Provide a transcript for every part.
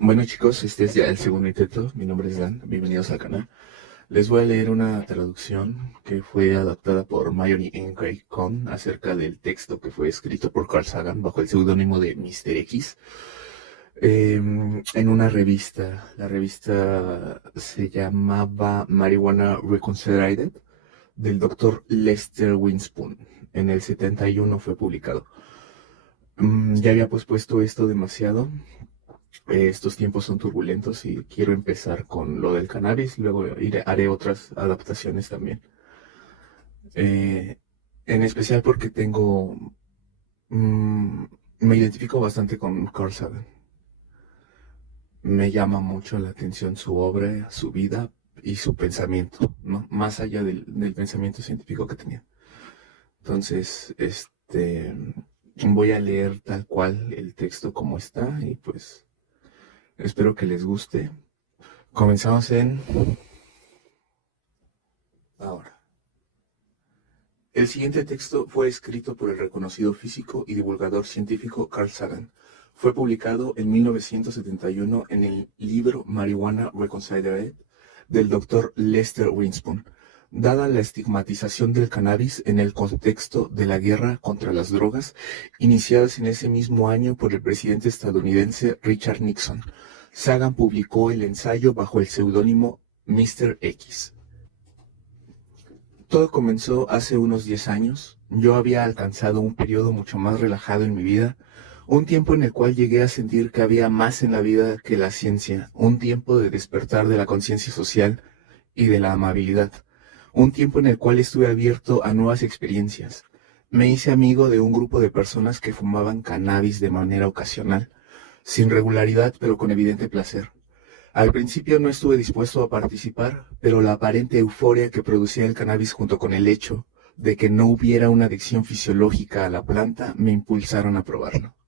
Bueno chicos, este es ya el segundo intento. Mi nombre es Dan, bienvenidos al canal. Les voy a leer una traducción que fue adaptada por Mayoni N. Craig Cohn acerca del texto que fue escrito por Carl Sagan bajo el seudónimo de Mr. X en una revista. La revista se llamaba Marijuana Reconsidered del doctor Lester Winspoon. En el 71 fue publicado. Ya había pospuesto esto demasiado. Estos tiempos son turbulentos y quiero empezar con lo del cannabis, luego haré otras adaptaciones también. Eh, en especial porque mm, me identifico bastante con Carl Sagan. Me llama mucho la atención su obra, su vida y su pensamiento, ¿no? Más allá del pensamiento científico que tenía. Entonces, voy a leer tal cual el texto como está y pues espero que les guste. Comenzamos en ahora. El siguiente texto fue escrito por el reconocido físico y divulgador científico Carl Sagan. Fue publicado en 1971 en el libro Marijuana Reconsidered del Dr. Lester Winspoon. Dada la estigmatización del cannabis en el contexto de la guerra contra las drogas, iniciadas en ese mismo año por el presidente estadounidense Richard Nixon, Sagan publicó el ensayo bajo el seudónimo Mr. X. Todo comenzó hace unos 10 años. Yo había alcanzado un periodo mucho más relajado en mi vida, un tiempo en el cual llegué a sentir que había más en la vida que la ciencia, un tiempo de despertar de la conciencia social y de la amabilidad, un tiempo en el cual estuve abierto a nuevas experiencias. Me hice amigo de un grupo de personas que fumaban cannabis de manera ocasional, sin regularidad pero con evidente placer. Al principio no estuve dispuesto a participar, pero la aparente euforia que producía el cannabis junto con el hecho de que no hubiera una adicción fisiológica a la planta me impulsaron a probarlo.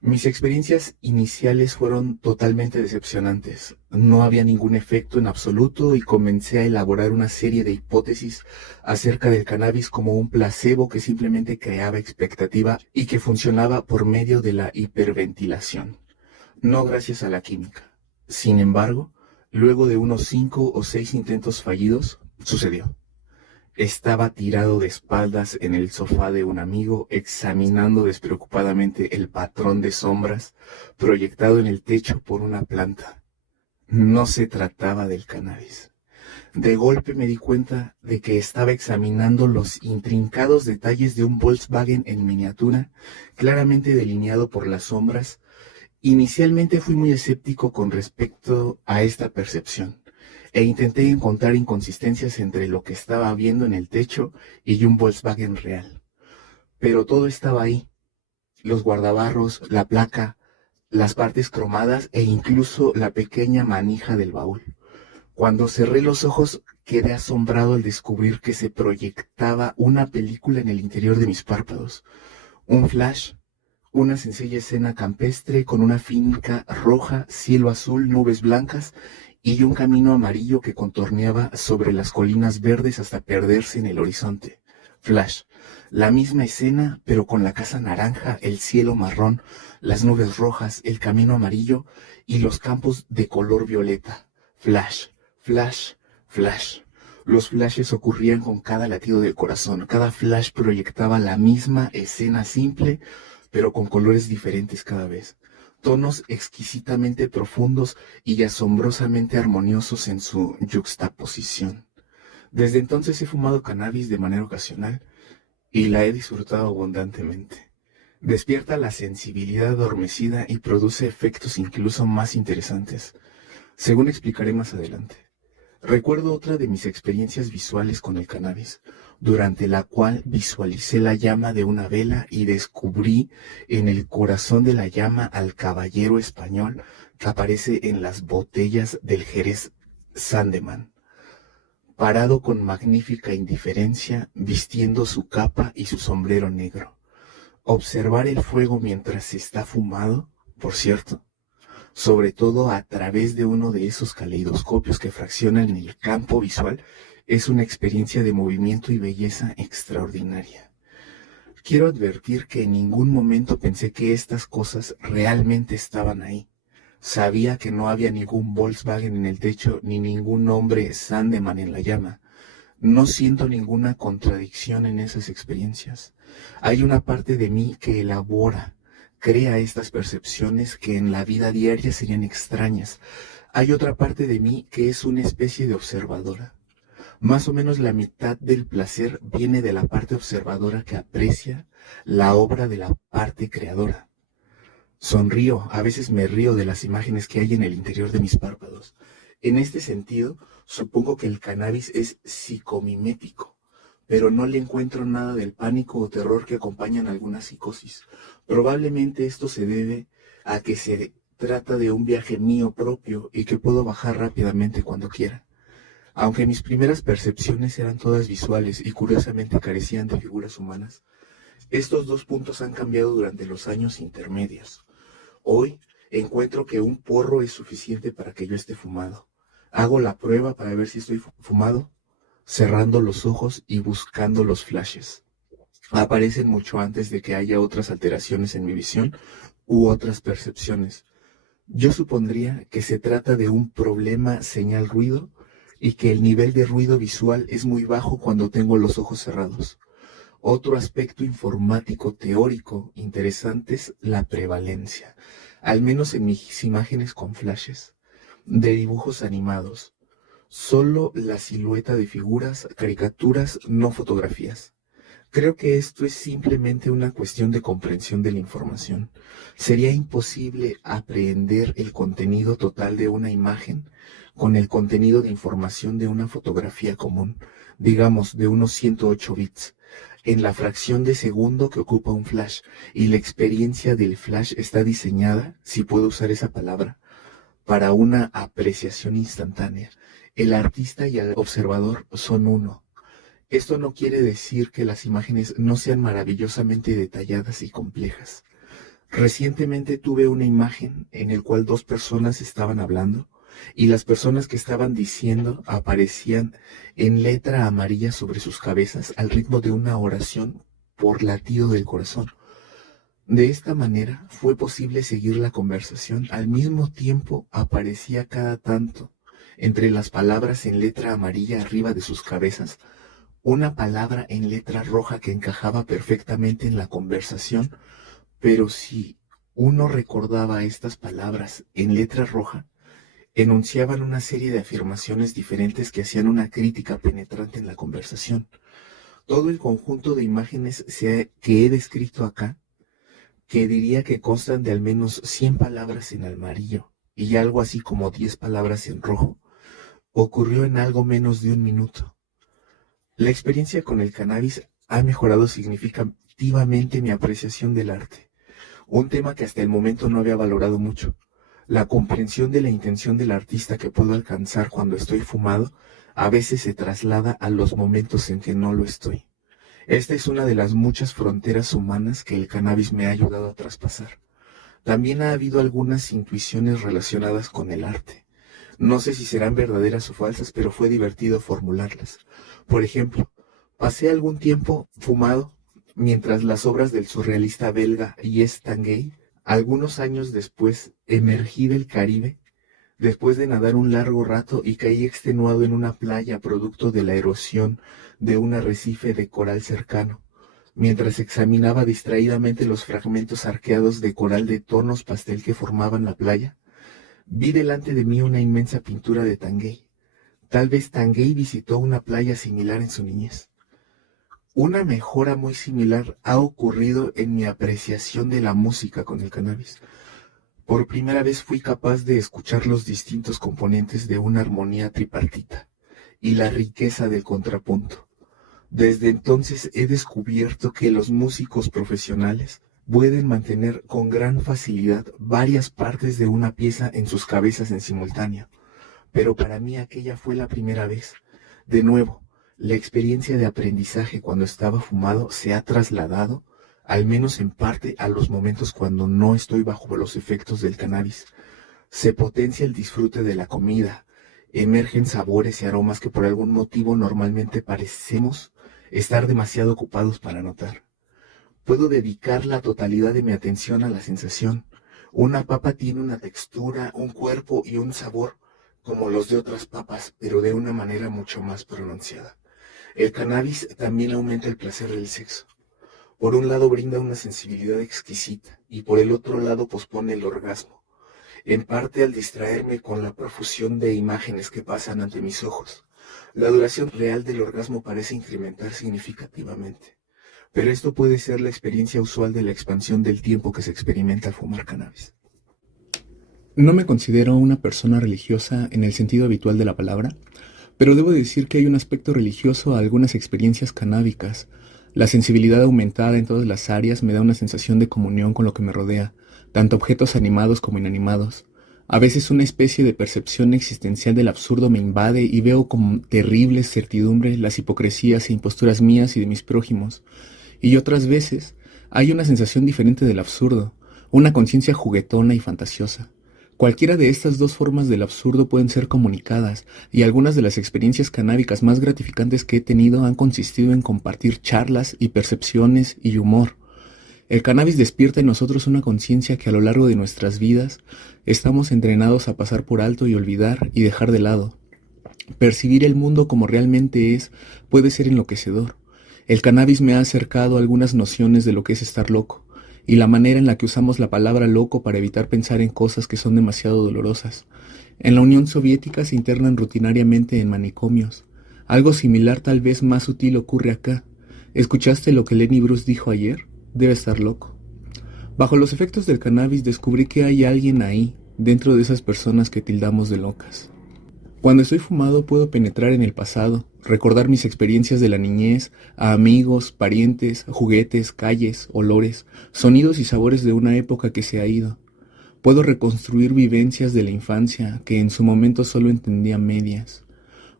Mis experiencias iniciales fueron totalmente decepcionantes. No había ningún efecto en absoluto y comencé a elaborar una serie de hipótesis acerca del cannabis como un placebo que simplemente creaba expectativa y que funcionaba por medio de la hiperventilación, no gracias a la química. Sin embargo, luego de unos 5 o 6 intentos fallidos, sucedió. Estaba tirado de espaldas en el sofá de un amigo, examinando despreocupadamente el patrón de sombras proyectado en el techo por una planta. No se trataba del cannabis. De golpe me di cuenta de que estaba examinando los intrincados detalles de un Volkswagen en miniatura, claramente delineado por las sombras. Inicialmente fui muy escéptico con respecto a esta percepción e intenté encontrar inconsistencias entre lo que estaba viendo en el techo y un Volkswagen real. Pero todo estaba ahí, los guardabarros, la placa, las partes cromadas e incluso la pequeña manija del baúl. Cuando cerré los ojos quedé asombrado al descubrir que se proyectaba una película en el interior de mis párpados. Un flash, una sencilla escena campestre con una finca roja, cielo azul, nubes blancas y un camino amarillo que contorneaba sobre las colinas verdes hasta perderse en el horizonte. Flash. La misma escena, pero con la casa naranja, el cielo marrón, las nubes rojas, el camino amarillo y los campos de color violeta. Flash, flash, flash. Los flashes ocurrían con cada latido del corazón. Cada flash proyectaba la misma escena simple, pero con colores diferentes cada vez, tonos exquisitamente profundos y asombrosamente armoniosos en su yuxtaposición. Desde entonces he fumado cannabis de manera ocasional y la he disfrutado abundantemente. Despierta la sensibilidad adormecida y produce efectos incluso más interesantes, según explicaré más adelante. Recuerdo otra de mis experiencias visuales con el cannabis, durante la cual visualicé la llama de una vela y descubrí en el corazón de la llama al caballero español que aparece en las botellas del Jerez Sandeman, parado con magnífica indiferencia, vistiendo su capa y su sombrero negro. Observar el fuego mientras se está fumado, por cierto, sobre todo a través de uno de esos caleidoscopios que fraccionan el campo visual, es una experiencia de movimiento y belleza extraordinaria. Quiero advertir que en ningún momento pensé que estas cosas realmente estaban ahí. Sabía que no había ningún Volkswagen en el techo ni ningún hombre Sandeman en la llama. No siento ninguna contradicción en esas experiencias. Hay una parte de mí que elabora, crea estas percepciones que en la vida diaria serían extrañas. Hay otra parte de mí que es una especie de observadora. Más o menos la mitad del placer viene de la parte observadora que aprecia la obra de la parte creadora. Sonrío, a veces me río de las imágenes que hay en el interior de mis párpados. En este sentido, supongo que el cannabis es psicomimético, pero no le encuentro nada del pánico o terror que acompañan algunas psicosis. Probablemente esto se debe a que se trata de un viaje mío propio y que puedo bajar rápidamente cuando quiera. Aunque mis primeras percepciones eran todas visuales y curiosamente carecían de figuras humanas, estos dos puntos han cambiado durante los años intermedios. Hoy encuentro que un porro es suficiente para que yo esté fumado. Hago la prueba para ver si estoy fumado, cerrando los ojos y buscando los flashes. Aparecen mucho antes de que haya otras alteraciones en mi visión u otras percepciones. Yo supondría que se trata de un problema señal-ruido y que el nivel de ruido visual es muy bajo cuando tengo los ojos cerrados. Otro aspecto informático teórico interesante es la prevalencia, al menos en mis imágenes con flashes, de dibujos animados. Solo la silueta de figuras, caricaturas, no fotografías. Creo que esto es simplemente una cuestión de comprensión de la información. Sería imposible aprehender el contenido total de una imagen con el contenido de información de una fotografía común, digamos de unos 108 bits, en la fracción de segundo que ocupa un flash, y la experiencia del flash está diseñada, si puedo usar esa palabra, para una apreciación instantánea. El artista y el observador son uno. Esto no quiere decir que las imágenes no sean maravillosamente detalladas y complejas. Recientemente tuve una imagen en la cual dos personas estaban hablando y las personas que estaban diciendo aparecían en letra amarilla sobre sus cabezas al ritmo de una oración por latido del corazón. De esta manera fue posible seguir la conversación. Al mismo tiempo aparecía cada tanto, entre las palabras en letra amarilla arriba de sus cabezas, una palabra en letra roja que encajaba perfectamente en la conversación, pero si uno recordaba estas palabras en letra roja, enunciaban una serie de afirmaciones diferentes que hacían una crítica penetrante en la conversación. Todo el conjunto de imágenes que he descrito acá, que diría que constan de al menos 100 palabras en amarillo y algo así como 10 palabras en rojo, ocurrió en algo menos de un minuto. La experiencia con el cannabis ha mejorado significativamente mi apreciación del arte, un tema que hasta el momento no había valorado mucho. La comprensión de la intención del artista que puedo alcanzar cuando estoy fumado a veces se traslada a los momentos en que no lo estoy. Esta es una de las muchas fronteras humanas que el cannabis me ha ayudado a traspasar. También ha habido algunas intuiciones relacionadas con el arte. No sé si serán verdaderas o falsas, pero fue divertido formularlas. Por ejemplo, pasé algún tiempo fumado mientras las obras del surrealista belga Yves Tanguy, algunos años después, emergí del Caribe, después de nadar un largo rato y caí extenuado en una playa producto de la erosión de un arrecife de coral cercano. Mientras examinaba distraídamente los fragmentos arqueados de coral de tonos pastel que formaban la playa, vi delante de mí una inmensa pintura de Tanguy. Tal vez Tanguy visitó una playa similar en su niñez. Una mejora muy similar ha ocurrido en mi apreciación de la música con el cannabis. Por primera vez fui capaz de escuchar los distintos componentes de una armonía tripartita y la riqueza del contrapunto. Desde entonces he descubierto que los músicos profesionales pueden mantener con gran facilidad varias partes de una pieza en sus cabezas en simultáneo, pero para mí aquella fue la primera vez. De nuevo, la experiencia de aprendizaje cuando estaba fumado se ha trasladado, al menos en parte, a los momentos cuando no estoy bajo los efectos del cannabis. Se potencia el disfrute de la comida, emergen sabores y aromas que por algún motivo normalmente parecemos estar demasiado ocupados para notar. Puedo dedicar la totalidad de mi atención a la sensación, Una papa tiene una textura, un cuerpo y un sabor como los de otras papas, pero de una manera mucho más pronunciada. El cannabis también aumenta el placer del sexo. Por un lado brinda una sensibilidad exquisita y por el otro lado pospone el orgasmo, en parte al distraerme con la profusión de imágenes que pasan ante mis ojos. La duración real del orgasmo parece incrementar significativamente, pero esto puede ser la experiencia usual de la expansión del tiempo que se experimenta al fumar cannabis. No me considero una persona religiosa en el sentido habitual de la palabra, pero debo decir que hay un aspecto religioso a algunas experiencias canábicas. La sensibilidad aumentada en todas las áreas me da una sensación de comunión con lo que me rodea, tanto objetos animados como inanimados. A veces una especie de percepción existencial del absurdo me invade y veo con terrible certidumbre las hipocresías e imposturas mías y de mis prójimos. Y otras veces hay una sensación diferente del absurdo, una conciencia juguetona y fantasiosa. Cualquiera de estas dos formas del absurdo pueden ser comunicadas, y algunas de las experiencias canábicas más gratificantes que he tenido han consistido en compartir charlas y percepciones y humor. El cannabis despierta en nosotros una conciencia que a lo largo de nuestras vidas estamos entrenados a pasar por alto y olvidar y dejar de lado. Percibir el mundo como realmente es puede ser enloquecedor. El cannabis me ha acercado a algunas nociones de lo que es estar loco, y la manera en la que usamos la palabra loco para evitar pensar en cosas que son demasiado dolorosas. En la Unión Soviética se internan rutinariamente en manicomios. Algo similar, tal vez más sutil, ocurre acá. ¿Escuchaste lo que Lenny Bruce dijo ayer? Debe estar loco. Bajo los efectos del cannabis descubrí que hay alguien ahí, dentro de esas personas que tildamos de locas. Cuando estoy fumado puedo penetrar en el pasado, recordar mis experiencias de la niñez, a amigos, parientes, juguetes, calles, olores, sonidos y sabores de una época que se ha ido. Puedo reconstruir vivencias de la infancia que en su momento solo entendía a medias.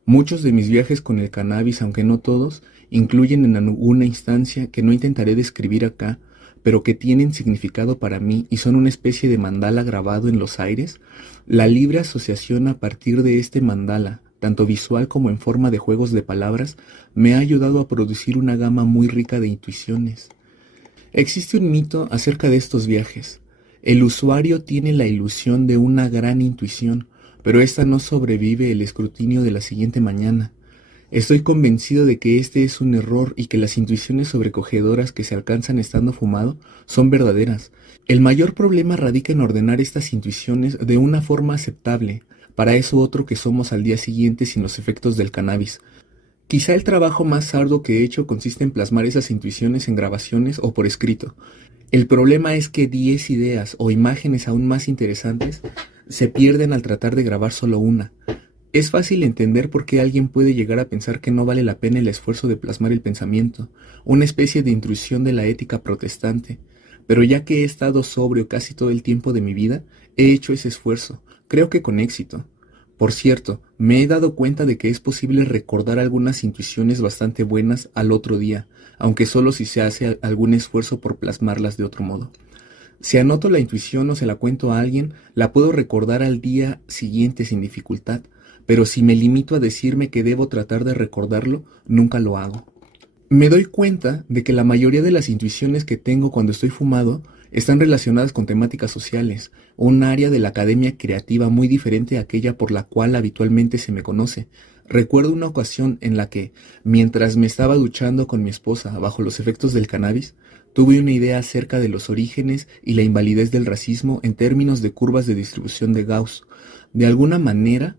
Muchos de mis viajes con el cannabis, aunque no todos, incluyen en alguna instancia que no intentaré describir acá, pero que tienen significado para mí y son una especie de mandala grabado en los aires. La libre asociación a partir de este mandala, tanto visual como en forma de juegos de palabras, me ha ayudado a producir una gama muy rica de intuiciones. Existe un mito acerca de estos viajes. El usuario tiene la ilusión de una gran intuición, pero esta no sobrevive el escrutinio de la siguiente mañana. Estoy convencido de que este es un error y que las intuiciones sobrecogedoras que se alcanzan estando fumado son verdaderas. El mayor problema radica en ordenar estas intuiciones de una forma aceptable, para eso otro que somos al día siguiente sin los efectos del cannabis. Quizá el trabajo más arduo que he hecho consiste en plasmar esas intuiciones en grabaciones o por escrito. El problema es que 10 ideas o imágenes aún más interesantes se pierden al tratar de grabar solo una. Es fácil entender por qué alguien puede llegar a pensar que no vale la pena el esfuerzo de plasmar el pensamiento, una especie de intrusión de la ética protestante. Pero ya que he estado sobrio casi todo el tiempo de mi vida, he hecho ese esfuerzo, creo que con éxito. Por cierto, me he dado cuenta de que es posible recordar algunas intuiciones bastante buenas al otro día, aunque solo si se hace algún esfuerzo por plasmarlas de otro modo. Si anoto la intuición o se la cuento a alguien, la puedo recordar al día siguiente sin dificultad, pero si me limito a decirme que debo tratar de recordarlo, nunca lo hago. Me doy cuenta de que la mayoría de las intuiciones que tengo cuando estoy fumado están relacionadas con temáticas sociales, un área de la academia creativa muy diferente a aquella por la cual habitualmente se me conoce. Recuerdo una ocasión en la que, mientras me estaba duchando con mi esposa bajo los efectos del cannabis, tuve una idea acerca de los orígenes y la invalidez del racismo en términos de curvas de distribución de Gauss. De alguna manera,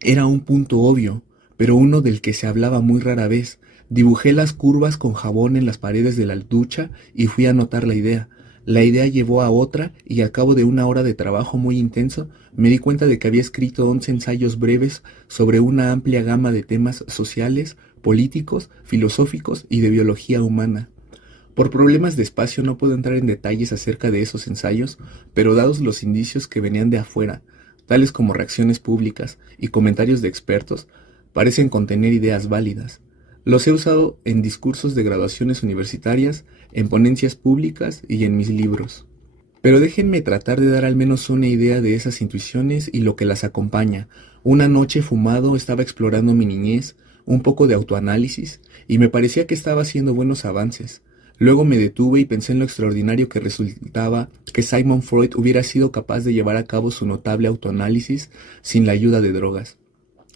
era un punto obvio, pero uno del que se hablaba muy rara vez. Dibujé las curvas con jabón en las paredes de la ducha y fui a anotar la idea. La idea llevó a otra y al cabo de una hora de trabajo muy intenso me di cuenta de que había escrito 11 ensayos breves sobre una amplia gama de temas sociales, políticos, filosóficos y de biología humana. Por problemas de espacio no puedo entrar en detalles acerca de esos ensayos, pero dados los indicios que venían de afuera, tales como reacciones públicas y comentarios de expertos, parecen contener ideas válidas. Los he usado en discursos de graduaciones universitarias, en ponencias públicas y en mis libros. Pero déjenme tratar de dar al menos una idea de esas intuiciones y lo que las acompaña. Una noche fumado estaba explorando mi niñez, un poco de autoanálisis, y me parecía que estaba haciendo buenos avances. Luego me detuve y pensé en lo extraordinario que resultaba que Sigmund Freud hubiera sido capaz de llevar a cabo su notable autoanálisis sin la ayuda de drogas.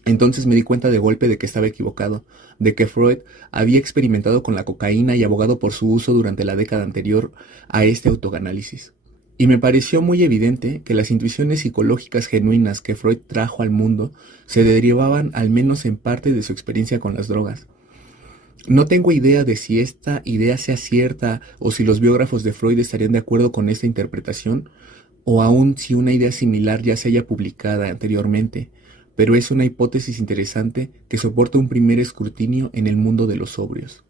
Entonces me di cuenta de golpe de que estaba equivocado, de que Freud había experimentado con la cocaína y abogado por su uso durante la década anterior a este autoanálisis. Y me pareció muy evidente que las intuiciones psicológicas genuinas que Freud trajo al mundo se derivaban al menos en parte de su experiencia con las drogas. No tengo idea de si esta idea sea cierta o si los biógrafos de Freud estarían de acuerdo con esta interpretación, o aun si una idea similar ya se haya publicada anteriormente, pero es una hipótesis interesante que soporta un primer escrutinio en el mundo de los sobrios.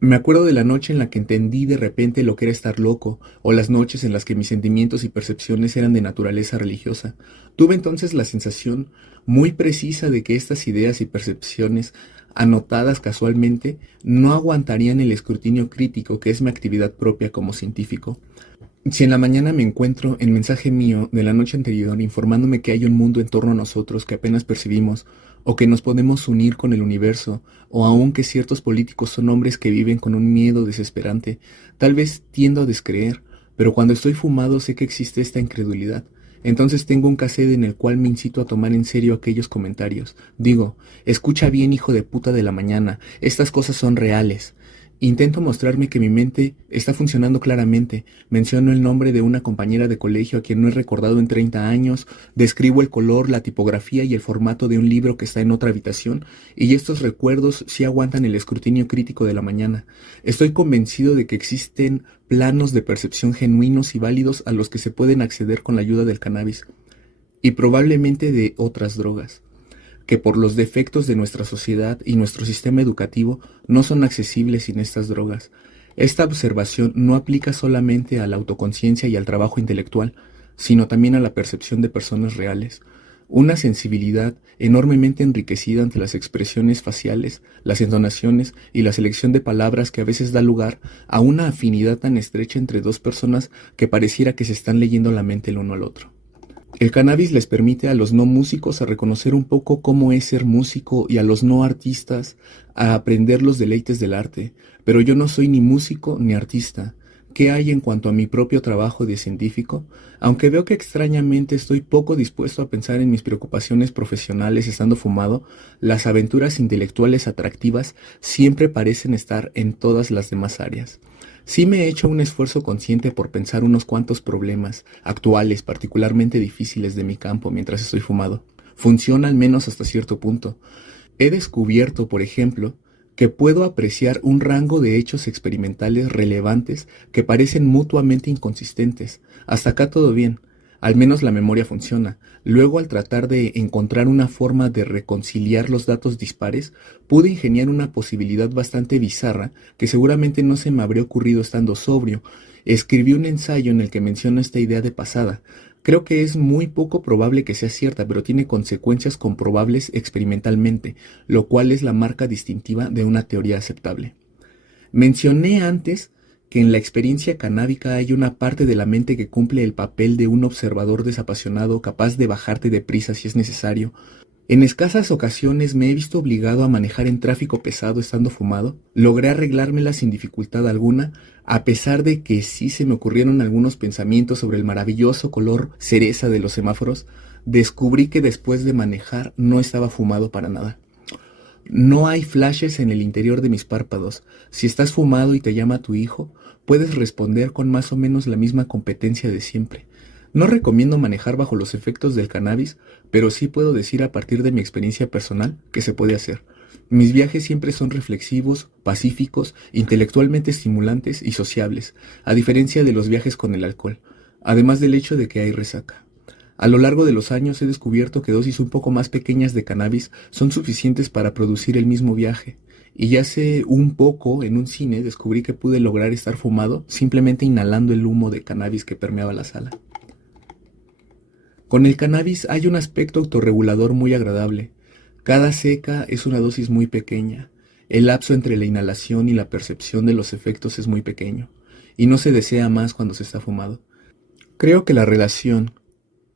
Me acuerdo de la noche en la que entendí de repente lo que era estar loco, o las noches en las que mis sentimientos y percepciones eran de naturaleza religiosa. Tuve entonces la sensación muy precisa de que estas ideas y percepciones, anotadas casualmente, no aguantarían el escrutinio crítico que es mi actividad propia como científico. Si en la mañana me encuentro el mensaje mío de la noche anterior informándome que hay un mundo en torno a nosotros que apenas percibimos, o que nos podemos unir con el universo, o aun que ciertos políticos son hombres que viven con un miedo desesperante, tal vez tiendo a descreer, pero cuando estoy fumado sé que existe esta incredulidad. Entonces tengo un cassette en el cual me incito a tomar en serio aquellos comentarios. Digo, escucha bien, hijo de puta de la mañana, estas cosas son reales. Intento mostrarme que mi mente está funcionando claramente. Menciono el nombre de una compañera de colegio a quien no he recordado en 30 años, describo el color, la tipografía y el formato de un libro que está en otra habitación, y estos recuerdos sí aguantan el escrutinio crítico de la mañana. Estoy convencido de que existen planos de percepción genuinos y válidos a los que se pueden acceder con la ayuda del cannabis, y probablemente de otras drogas, que por los defectos de nuestra sociedad y nuestro sistema educativo no son accesibles sin estas drogas. Esta observación no aplica solamente a la autoconciencia y al trabajo intelectual, sino también a la percepción de personas reales. Una sensibilidad enormemente enriquecida ante las expresiones faciales, las entonaciones y la selección de palabras que a veces da lugar a una afinidad tan estrecha entre dos personas que pareciera que se están leyendo la mente el uno al otro. El cannabis les permite a los no músicos a reconocer un poco cómo es ser músico y a los no artistas a aprender los deleites del arte, pero yo no soy ni músico ni artista. ¿Qué hay en cuanto a mi propio trabajo de científico? Aunque veo que extrañamente estoy poco dispuesto a pensar en mis preocupaciones profesionales estando fumado, las aventuras intelectuales atractivas siempre parecen estar en todas las demás áreas. Sí me he hecho un esfuerzo consciente por pensar unos cuantos problemas actuales, particularmente difíciles de mi campo mientras estoy fumado. Funciona al menos hasta cierto punto. He descubierto, por ejemplo, que puedo apreciar un rango de hechos experimentales relevantes que parecen mutuamente inconsistentes. Hasta acá todo bien. Al menos la memoria funciona. Luego, al tratar de encontrar una forma de reconciliar los datos dispares, pude ingeniar una posibilidad bastante bizarra que seguramente no se me habría ocurrido estando sobrio. Escribí un ensayo en el que menciono esta idea de pasada. Creo que es muy poco probable que sea cierta, pero tiene consecuencias comprobables experimentalmente, lo cual es la marca distintiva de una teoría aceptable. Mencioné antes que en la experiencia canábica hay una parte de la mente que cumple el papel de un observador desapasionado capaz de bajarte deprisa si es necesario. En escasas ocasiones me he visto obligado a manejar en tráfico pesado estando fumado. Logré arreglármela sin dificultad alguna, a pesar de que sí se me ocurrieron algunos pensamientos sobre el maravilloso color cereza de los semáforos. Descubrí que después de manejar no estaba fumado para nada. No hay flashes en el interior de mis párpados. Si estás fumado y te llama tu hijo, puedes responder con más o menos la misma competencia de siempre. No recomiendo manejar bajo los efectos del cannabis, pero sí puedo decir a partir de mi experiencia personal que se puede hacer. Mis viajes siempre son reflexivos, pacíficos, intelectualmente estimulantes y sociables, a diferencia de los viajes con el alcohol, además del hecho de que hay resaca. A lo largo de los años he descubierto que dosis un poco más pequeñas de cannabis son suficientes para producir el mismo viaje. Y hace un poco, en un cine, descubrí que pude lograr estar fumado simplemente inhalando el humo de cannabis que permeaba la sala. Con el cannabis hay un aspecto autorregulador muy agradable. Cada ceca es una dosis muy pequeña. El lapso entre la inhalación y la percepción de los efectos es muy pequeño, y no se desea más cuando se está fumado. Creo que la relación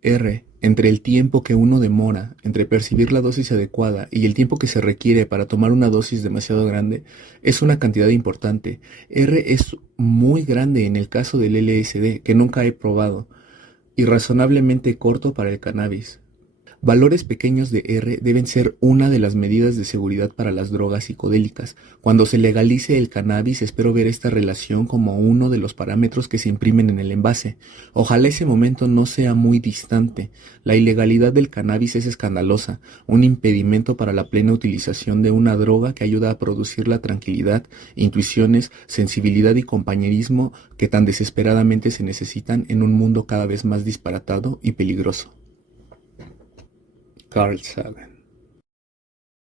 R Entre el tiempo que uno demora entre percibir la dosis adecuada y el tiempo que se requiere para tomar una dosis demasiado grande, es una cantidad importante. R es muy grande en el caso del LSD, que nunca he probado, y razonablemente corto para el cannabis. Valores pequeños de R deben ser una de las medidas de seguridad para las drogas psicodélicas. Cuando se legalice el cannabis, espero ver esta relación como uno de los parámetros que se imprimen en el envase. Ojalá ese momento no sea muy distante. La ilegalidad del cannabis es escandalosa, un impedimento para la plena utilización de una droga que ayuda a producir la tranquilidad, intuiciones, sensibilidad y compañerismo que tan desesperadamente se necesitan en un mundo cada vez más disparatado y peligroso. Carl Sagan.